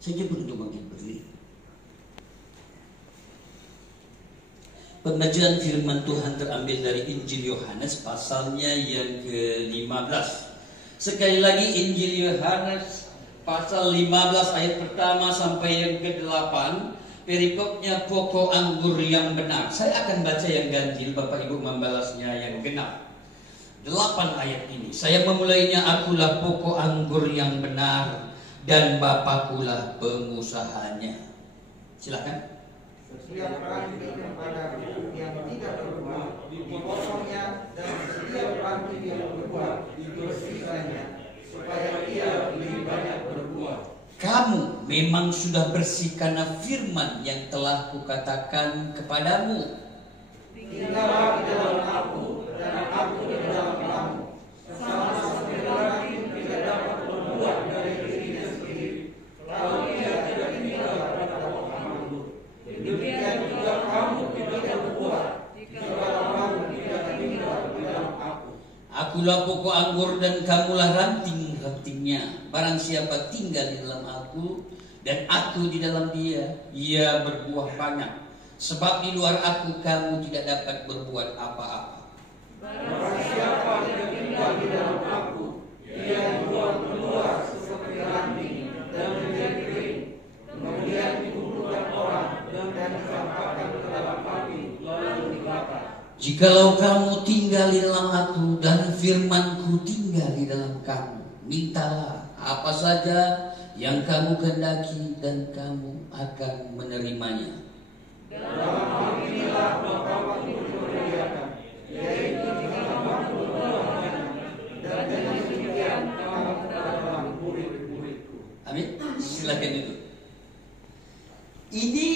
Saya pun untuk bangkit berdiri. Pembacaan firman Tuhan terambil dari Injil Yohanes pasalnya yang ke-15. Sekali lagi Injil Yohanes pasal 15 ayat pertama sampai yang ke-8. Perikopnya pokok anggur yang benar. Saya akan baca yang ganjil, Bapak Ibu membalasnya yang genap. 8 ayat ini. Saya memulainya, akulah pokok anggur yang benar dan Bapakulah pengusahanya. Silakan. Setiap ranting kepadaku yang tidak berbuah dipotongnya, dan setiap ranting yang berbuah dibersihkannya, supaya ia lebih banyak berbuah. Kamu memang sudah bersih karena firman yang telah kukatakan kepadamu. Tinggallah di dalam aku, dan aku di dalam kamu. Sama seperti ranting tidak dapat berbuah dari dirinya sendiri kalau ia tidak tinggal pada pokok anggur. Demikian juga kamu tidak berbuah jika kamu tidak tinggal di dalam aku. Akulah pokok anggur dan kamulah ranting-rantingnya. Barang siapa tinggal di dalam aku dan aku di dalam dia, ia berbuah banyak. Sebab di luar aku kamu tidak dapat berbuat apa-apa. Barang siapa tidak tinggal di dalam aku, ia dibuang keluar seperti ranting dan menjadi kering, kemudian dikumpulkan orang dan dicampakkan ke dalam api lalu dibakar. Jikalau kamu tinggal di dalam aku dan firmanku tinggal di dalam kamu, mintalah apa saja yang kamu kehendaki dan kamu akan menerimanya. Dalam hal inilah Bapa dimuliakan, yaitu jika kamu berbuah banyak, dan dengan demikian kamu adalah murid-muridku. Amin. Silakan itu. Ini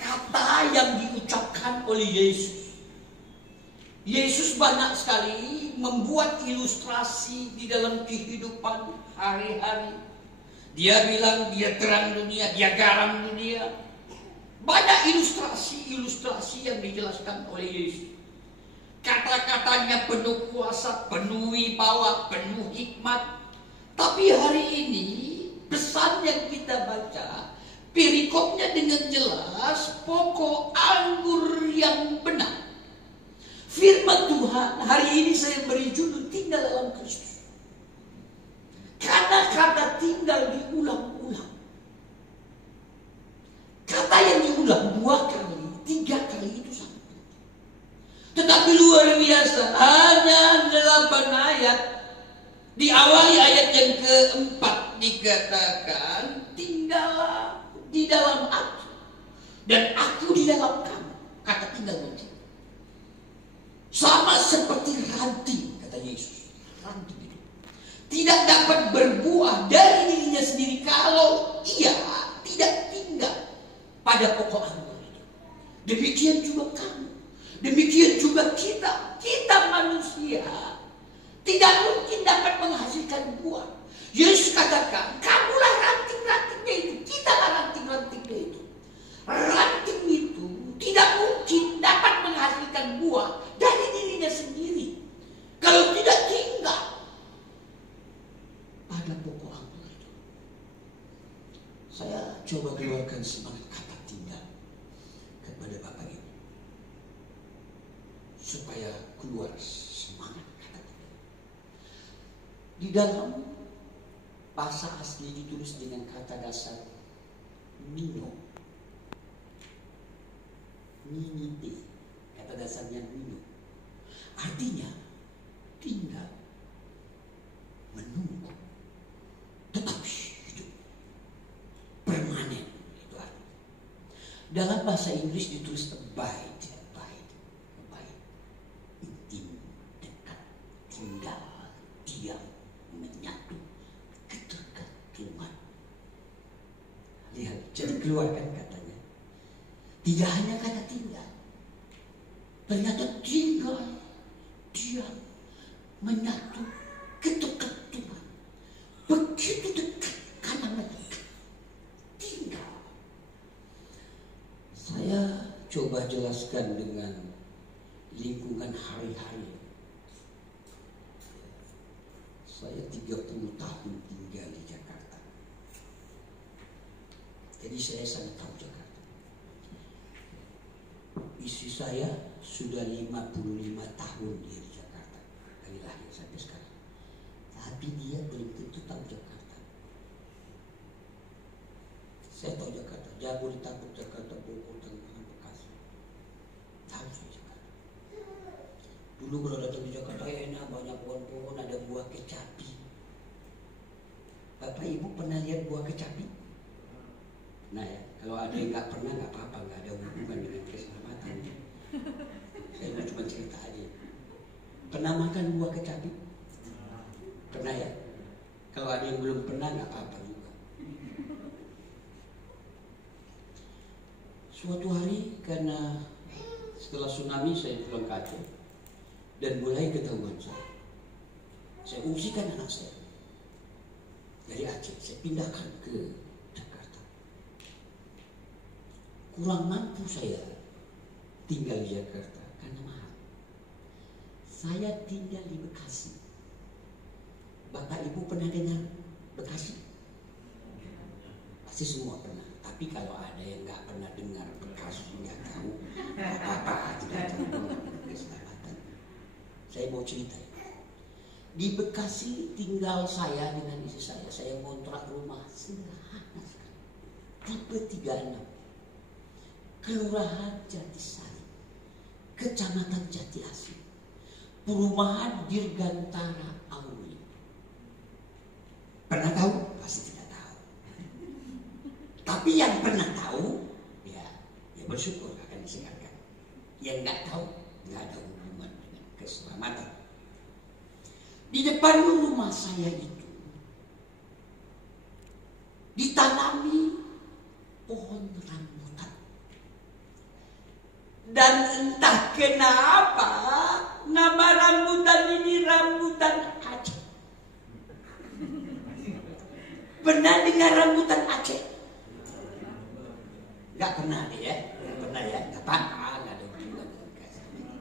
kata yang diucapkan oleh Yesus. Yesus banyak sekali membuat ilustrasi di dalam kehidupan hari-hari. Dia bilang dia terang dunia, dia garam dunia. Banyak ilustrasi yang dijelaskan oleh Yesus. Kata-katanya penuh kuasa, penuh wibawa, penuh hikmat. Tapi hari ini pesan yang kita baca, perikopnya dengan jelas pokok anggur yang benar. Firman Tuhan hari ini saya beri judul tinggal dalam Kristus. Karena kata tinggal diulang-ulang. Kata yang diulang 2 kali, 3 kali itu sangat penting. Tetapi luar biasa, hanya 8 ayat. Diawali ayat yang ke-4 dikatakan, tinggallah di dalam aku dan aku di dalam kamu. Kata tinggal itu sama seperti ranting, kata Yesus. Ranting itu tidak dapat berbuah dari dirinya sendiri kalau ia tidak tinggal pada pokok anggur itu. Demikian juga kamu, demikian juga kita. Kita manusia tidak mungkin dapat menghasilkan buah. Yesus katakan, kamulah ranting-rantingnya itu, kitalah ranting-rantingnya itu. Ranting itu tidak mungkin dapat menghasilkan buah dari dirinya sendiri kalau tidak tinggal pada pokok anggur itu. Saya coba keluarkan semangat kata tinggal kepada Bapak Ibu supaya keluar semangat kata tinggal. Di dalam bahasa asli ditulis dengan kata dasar mino, minite, kata dasarnya mino. Artinya tinggal, menunggu, tetap hidup, permanen. Itu artinya. Dalam bahasa Inggris ditulis abide, intim, dekat, tinggal, diam, menyatu, ketergantungan. Lihat, jadi keluarkan katanya. Tidak hanya kata tinggal, ternyata tinggal, diam, menyatu, ketergantungan. Begitu dekat karena dekat. Tinggal. Saya coba jelaskan dengan lingkungan hari-hari. Saya 30 tahun tinggal di Jakarta. Jadi saya sangat tahu Jakarta. Istri saya sudah 55 tahun dia di Jakarta, dari lahir sampai sekarang. Tapi dia belum tentu tahu Jakarta. Saya tahu Jakarta, Jabodetabek, Jakarta, Bogor, Tangerang, Bekasi. Tahu saya Jakarta. Dulu kalau datang di Jakarta enak, banyak pohon-pohon, ada buah kecapi. Bapak Ibu pernah lihat buah kecapi? Nah ya, kalau ada yang nggak pernah nggak apa-apa, nggak ada hubungan dengan keselamatan. Saya mau cuma cerita aja. Pernah makan buah kecapi? Pernah ya? Kalau ada yang belum pernah nggak apa-apa juga. Suatu hari karena setelah tsunami saya pulang ke Aceh dan mulai ketahuan saya ungsikan anak saya dari Aceh, saya pindahkan ke Jakarta. Kurang mampu saya tinggal di Jakarta karena mahal. Saya tinggal di Bekasi. Bapak Ibu pernah dengar Bekasi? Pasti semua pernah. Tapi kalau ada yang nggak pernah dengar Bekasi, nggak tahu apa-apa, tidak tahu keselamatan. Saya mau cerita. Di Bekasi tinggal saya dengan istri saya. Saya ngontrak rumah sederhana sekali. Tipe 36. Kelurahan Jatisari, Kecamatan Jati Asih, Perumahan Dirgantara Auri. Pernah tahu? Pasti tidak tahu. Tapi yang pernah tahu, ya bersyukur akan disiarkan. Yang nggak tahu, nggak ada hubungan dengan keselamatan. Di depan rumah saya itu ditanami pohon rambutan. Dan entah kenapa nama rambutan ini rambutan Aceh. Pernah dengar rambutan Aceh? Gak pernah deh ya, pernah ya, gak apa-apa, gak ada hubungan dengan keselamatan.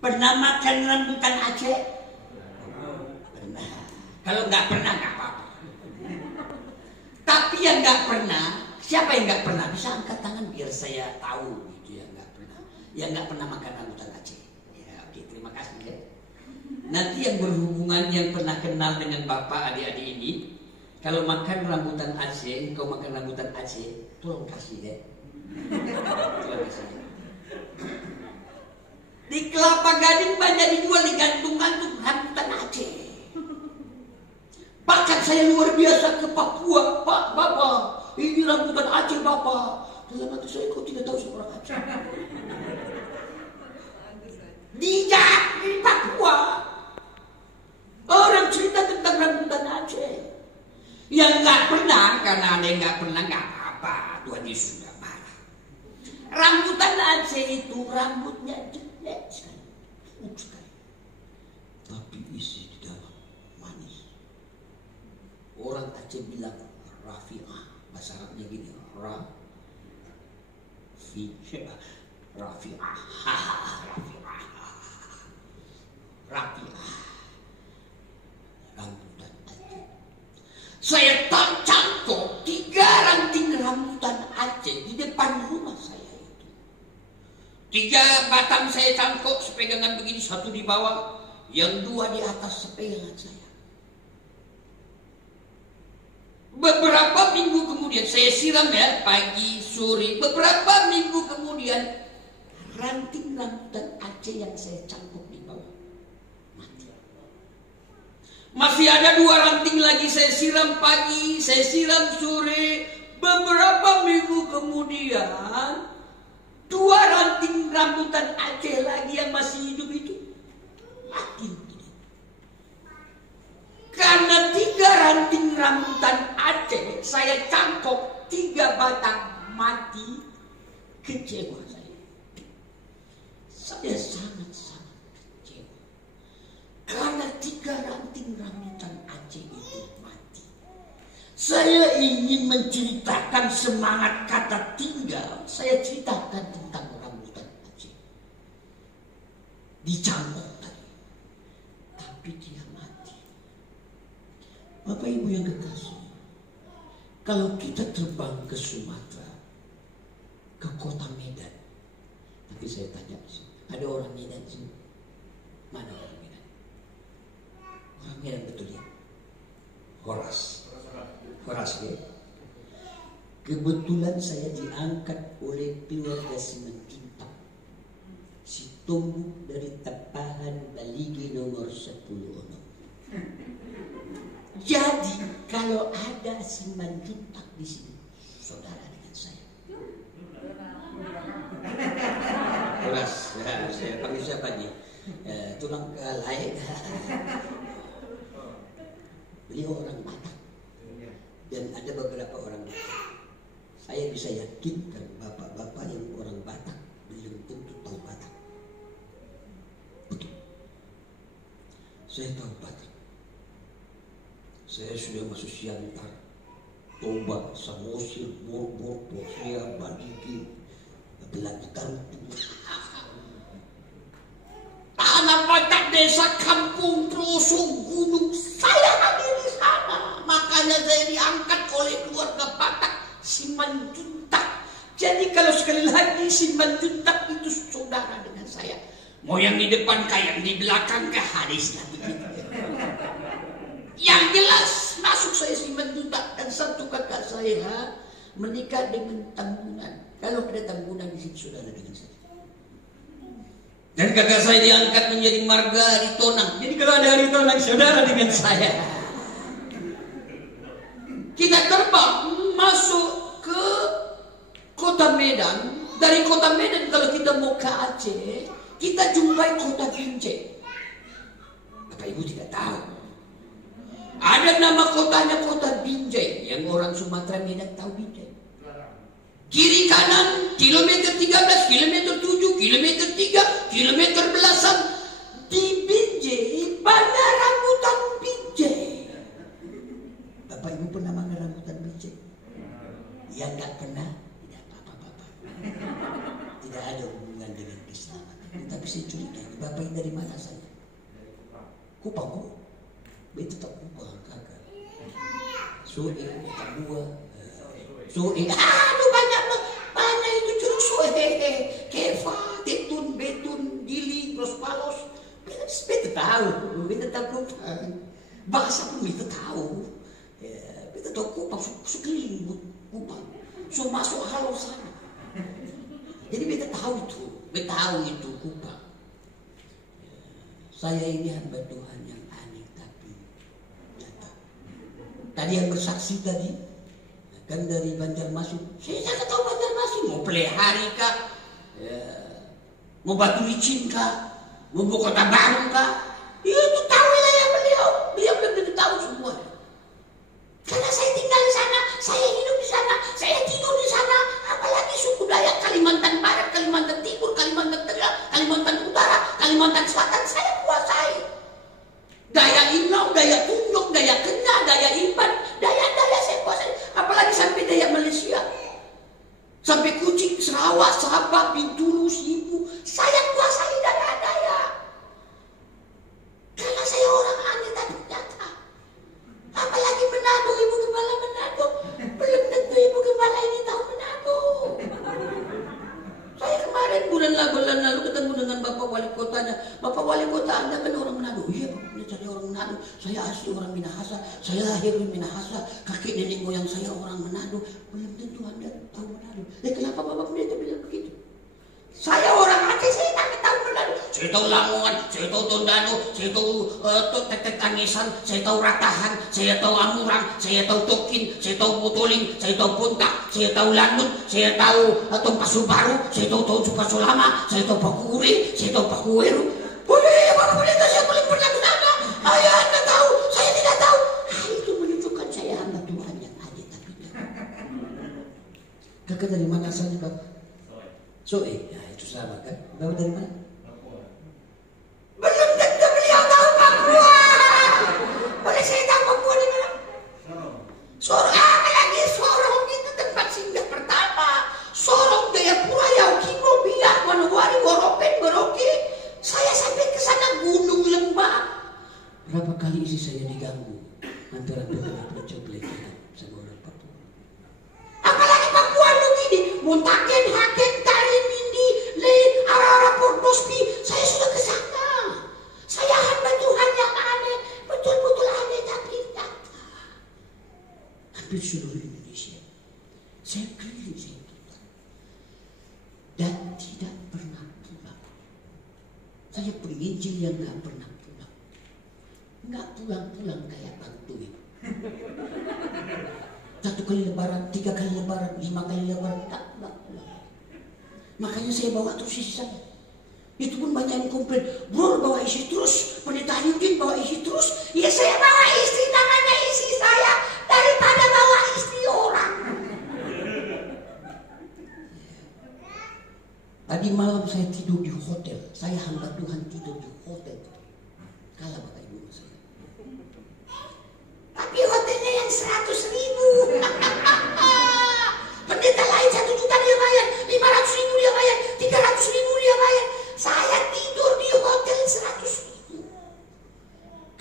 Pernah makan rambutan Aceh? Pernah. Kalau nggak pernah nggak apa-apa. Tapi yang nggak pernah, siapa yang nggak pernah? Bisa angkat tangan biar saya tahu gitu ya, nggak pernah. Yang nggak pernah makan rambutan Aceh. Ya, oke, terima kasih ya. Nanti yang berhubungan, yang pernah kenal dengan bapak adik-adik ini, kalau makan rambutan Aceh, kau makan rambutan Aceh, tolong kasih deh. Tolong kasih. Di Kelapa Gading banyak dijual di gantung-gantung rambutan Aceh. Bahkan saya luar biasa ke Papua, Pak, Bapak, ini rambutan Aceh Bapak. Dalam hati saya, kau tidak tahu seorang Aceh. Di Papua, orang cerita tentang rambutan Aceh. Yang nggak pernah, karena ada yang nggak pernah, nggak apa-apa. Tuhan Yesus nggak marah. Rambutan Aceh itu rambutnya jelek sekali, empuk sekali, tapi isi di dalam manis. Orang Aceh bilang Rafi'ah, bahasa Arabnya gini, Rafi'ah, Rafi'ah, rambutan Aceh. Saya cangkok 3 ranting rambutan Aceh di depan rumah saya. 3 batang saya cangkok sepegangan begini, 1 di bawah, yang 2 di atas sepegangan saya. Beberapa minggu kemudian saya siram ya, pagi, sore. Beberapa minggu kemudian ranting rambutan Aceh yang saya cangkok di bawah mati. Masih ada 2 ranting lagi saya siram pagi, saya siram sore. Beberapa minggu kemudian 2 ranting rambutan Aceh lagi yang masih hidup itu mati. Karena 3 ranting rambutan Aceh saya cangkok, 3 batang mati, kecewa saya. Saya sangat-sangat kecewa. Karena 3 ranting rambutan Aceh itu mati. Saya ingin menceritakan semangat kata tinggal. Saya ceritakan tentang rambutan Aceh. Dicangkok tadi. Tapi dia mati. Bapak Ibu yang kekasih, Kalau kita terbang ke Sumatera, ke kota Medan, tapi saya tanya, ada orang Medan sini? Mana orang Medan? Orang Medan betul ya? Horas ya. Kebetulan saya diangkat oleh keluarga Simanjuntak, si Tombuk dari Tapahan Baligi nomor 10. Jadi kalau ada Simanjuntak di sini, saudara dengan saya. Horas, saya panggil siapa nih? Tulang kalai. Beliau orang Batak dan ada beberapa orang Batak. Saya bisa yakinkan bapak-bapak yang orang Batak belum tentu tahu Batak. Betul. Saya tahu Batak. Saya sudah masuk Siantar, Toba, Samosir, Borbor, Bosnia, Badigi, Belanda Tarutu. Tanah Batak, desa, kampung, pelosok, gunung, saya hadir di sana. Makanya saya diangkat oleh keluarga Batak, Simanjuntak. Jadi kalau sekali lagi Simanjuntak itu saudara dengan saya. Mau yang di depan kayak di belakang kah, hadisnya begitu. Yang jelas masuk saya Simanjuntak dan satu kakak saya menikah dengan Tambunan. Kalau ada Tambunan di sini saudara dengan saya. Dan kakak saya diangkat menjadi marga di Tonang. Jadi kalau ada di Tonang saudara dengan saya. Kita terbang masuk ke kota Medan. Dari kota Medan kalau kita mau ke Aceh, kita jumpai kota Binjai. Bapak Ibu tidak tahu. Ada nama kotanya kota Binjai. Yang orang Sumatera Medan tahu Binjai. Kiri kanan kilometer 13, kilometer 7, kilometer 3, kilometer belasan. Di Binjai banyak rambutan Binjai. Bapak Ibu pernah makan rambutan Binjai? Yang nggak pernah, tidak apa-apa Bapak. Tidak ada hubungan dengan keselamatan. Tapi saya curiga, Bapak ini dari mana saja? Kupang kok? Betul tak Kupang kakak. Soe, Tabua, Soe. Aduh banyak itu curug Soe. Keva, Tetun, Betun, Gili, Prospalos. Beta tahu Kupang. Bahasa pun beta tahu. Beta tahu Kupang, sekeliling Kupang. So masuk halau sana. Jadi beta tahu itu Kupang. Saya ini hamba Tuhan yang aneh tapi nyata. Tadi yang bersaksi tadi kan dari Banjarmasin. Saya tidak tahu Banjarmasin. Mau Pelihari kah? Mau Batu Licin kah? Mau Kota Baru kah? Itu tahu wilayah beliau. Beliau begitu tahu semua. Karena saya tinggal di sana, saya hidup di sana, saya tidur di sana. Apalagi suku Dayak Kalimantan Barat, Kalimantan Timur, Kalimantan Tengah, Kalimantan Utara, Kalimantan Selatan saya kuasai. Dayak Inau, Dayak Tunjung, Dayak Kenya, Dayak Iban, Dayak saya kuasai. Apalagi sampai Dayak Malaysia, sampai Kucing, Sarawak, Sabah, Bintulu, Sibu, saya kuasai Dayak. Karena saya orang aneh tapi nyata. Apalagi Manado, Ibu Gembala Manado. Belum tentu Ibu Gembala ini tahu Manado. Saya kemarin bulan lalu ketemu dengan Bapak Wali Kotanya. Bapak Wali Kota Anda kan orang Manado. Iya Pak, saya orang Manado. Saya asli orang Minahasa. Saya lahir di Minahasa. Kakek nenek moyang saya orang Manado. Belum tentu Anda tahu Manado. Kenapa Bapak Pendeta bilang begitu? Saya orang Aceh, saya tak tahu Manado. Saya tahu Lamongan, saya tahu Tondano, saya tahu Tetek Tangisan, saya tahu Ratahan, saya tahu Amurang, saya tahu Tokin, saya tahu Botoling, saya tahu Pontak, saya tahu Landut, saya tahu Tompasu Baru, saya tahu Tompasu Lama, saya tahu Pakure, saya tahu Pakuweru. Boleh, Bapak Pendeta, saya boleh pernah ke sana. Ayah Anda tahu, saya tidak tahu. Itu menunjukkan saya hamba Tuhan yang ada tapi tidak. Kakak dari mana asalnya Pak? Soe, ya itu sama kan? Bapak dari mana? Belum tentu beliau tahu Papua. Boleh saya tahu Papua di mana? Sorong, apalagi Sorong itu tempat singgah pertama. Sorong, Jayapura, Yaukimo, Biak, Manokwari, Woropen, Merauke. Saya sampai ke sana Gunung Lembah. Berapa kali isi saya diganggu? Hampir-hampir pelecehan sama orang Papua. hampir seluruh Indonesia. Saya keliling, saya putar. Dan tidak pernah pulang. Saya penginjil yang gak pernah pulang. Gak pulang-pulang kayak bantuin. 1 kali lebaran, 3 kali lebaran, 5 kali lebaran, tak pulang-pulang. Makanya saya bawa terus isi saya. Itu pun banyak yang komplain, bro bawa isi terus, pendeta Yudin bawa isi terus. Ya saya bawa istri, namanya isi saya, daripada bawa istri orang. Tadi malam saya tidur di hotel, saya hamba Tuhan tidur di hotel. Kalah Bapak Ibu saya. Tapi hotelnya yang 100.000. Pendeta lain 1 juta dia bayar, 500.000 dia bayar, 300.000 dia bayar. Saya tidur di hotel 100.000.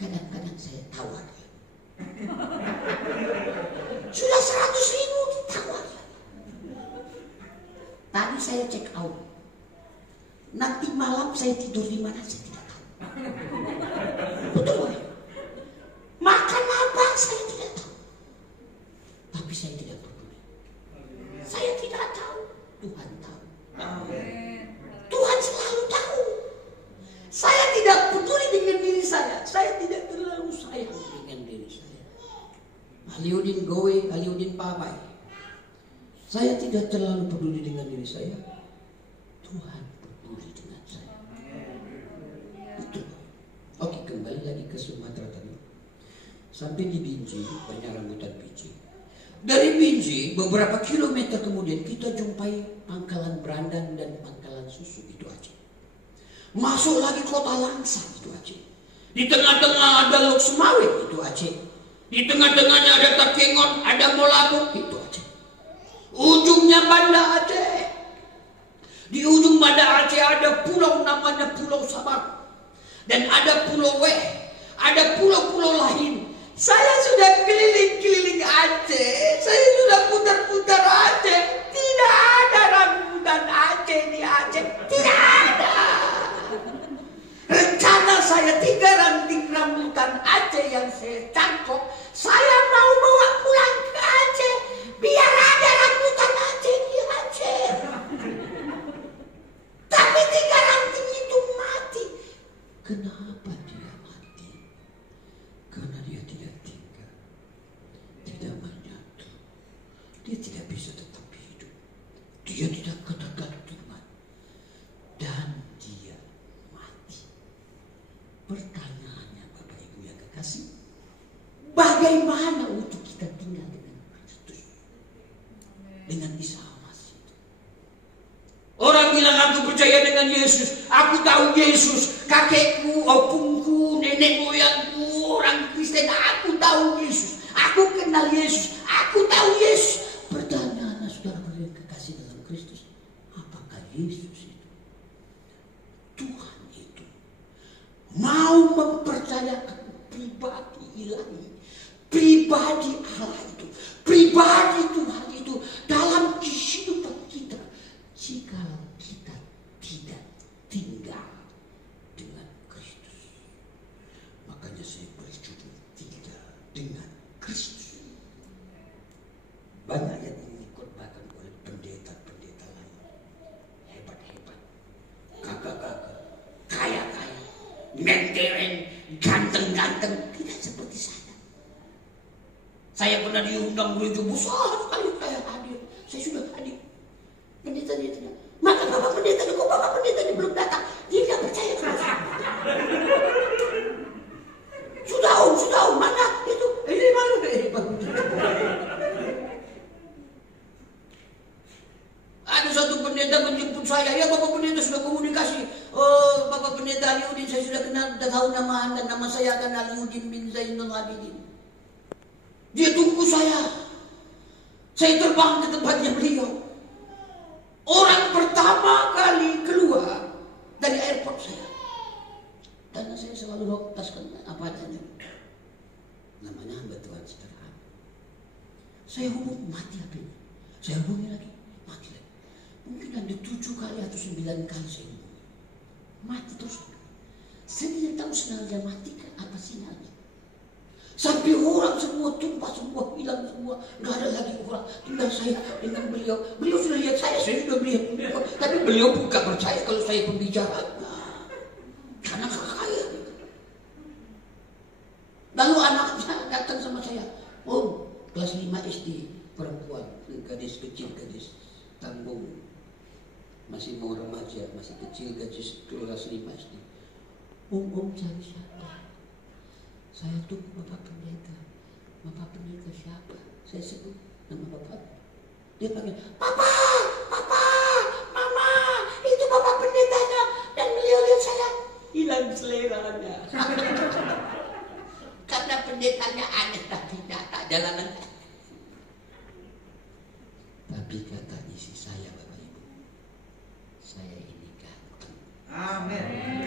Kadang-kadang saya tawar. Sudah 100.000 ditawar. Tadi saya check out. Nanti malam saya tidur di mana saya tidak tahu. Betul. Makan apa saya tidak tahu. Tapi saya tidak peduli. Saya tidak tahu. Tuhan tahu. Tuhan selalu tahu. Saya tidak peduli dengan diri saya. Saya tidak terlalu sayang dengan diri saya. Aliudin Gowe, Aliudin Papai. Saya tidak terlalu peduli dengan diri saya. Tuhan peduli dengan saya. Itu. Oke, kembali lagi ke Sumatera tadi. Sampai di Binjai, banyak rambutan biji. Dari Binjai, beberapa kilometer kemudian kita jumpai pangkalan Brandan dan pangkalan susu, itu Aceh. Masuk lagi kota Langsa, itu Aceh. Di tengah-tengah ada Lok Semawit, itu Aceh. Di tengah-tengahnya ada Takengon, ada Molabung, itu Aceh. Ujungnya Banda Aceh. Di ujung Banda Aceh ada pulau namanya Pulau Sabar. Dan ada Pulau Weh, ada pulau-pulau lain. Saya sudah keliling-keliling Aceh, saya sudah putar-putar Aceh. Tidak ada rambutan Aceh di Aceh, tidak ada. Rencana saya 3 ranting rambutan Aceh yang saya cangkok, saya mau bawa pulang ke Aceh, biar ada rambutan Aceh di Aceh. Tapi 3 ranting itu mati. Kenapa dia mati? Karena dia tidak tinggal, tidak menyatu. Dia tidak bisa tetap hidup. Dia tidak ketergantungan. Dan dia mati. Pertanyaannya Bapak Ibu yang kekasih, bagaimana untuk kita tinggal dengan Kristus? Dengan Isa Al-Masih. Orang bilang aku percaya dengan Yesus, aku tahu Yesus, kakekku, opungku, nenek moyangku, orang Kristen, aku tahu Yesus, aku kenal Yesus, aku tahu Yesus. Pertanyaannya saudara-saudara yang kekasih dalam Kristus, apakah Yesus itu, Tuhan itu, mau mempercayakan pribadi ilahi, pribadi Allah itu, pribadi Tuhan itu dalam kehidupan kita, jika kita tidak tinggal dengan Kristus? Makanya saya beri judul tinggal dengan Kristus. Banyak yang dikorbankan oleh pendeta-pendeta lain, hebat-hebat, gagah-gagah, kaya-kaya, menteren, ganteng-ganteng, tidak seperti saya. Saya pernah diundang gereja besar sekali, saya hadir, saya sudah hadir. Pendeta dia tidak. Maka Bapak pendeta, kok Bapak pendeta ini belum datang? Dia tidak percaya sama saya. Sudah om, mana itu? Ini malu deh. Ada satu pendeta menjemput saya. Ya Bapak pendeta sudah komunikasi. Oh Bapak pendeta Aliudin, saya sudah kenal, sudah tahu nama Anda. Nama saya akan Aliudin bin Zainul Abidin. Dia tunggu saya. Saya terbang ke tempatnya beliau. Orang pertama kali keluar dari airport saya. Karena saya selalu bawa tas apa adanya. Namanya hamba Tuhan sederhana. Saya hubungi, mati HP-nya. Saya hubungi lagi, mati lagi. Mungkin ada 7 kali atau 9 kali saya hubungi. Mati terus. Saya tidak tahu sinyalnya mati kan, apa sinyalnya. Sampai orang semua tumpah, semua hilang, semua tua, nggak ada lagi orang, tinggal saya dengan beliau. Beliau sudah lihat saya sudah melihat beliau, tapi beliau bukan percaya kalau saya pembicara, karena kaya. Lalu anaknya datang sama saya, Om, kelas 5 SD, perempuan, gadis kecil, gadis tanggung, masih mau remaja, masih kecil, gadis kelas 5 SD. Om cari siapa? Saya tunggu Bapak Pendeta. Bapak Pendeta siapa? Saya sebut nama Bapak. Dia panggil, Papa, Mama, itu Bapak Pendetanya. Dan beliau lihat saya, hilang seleranya. Karena pendetanya aneh tapi nyata jalanan. Tapi kata isi saya, Bapak Ibu, saya ini ganteng. Amin.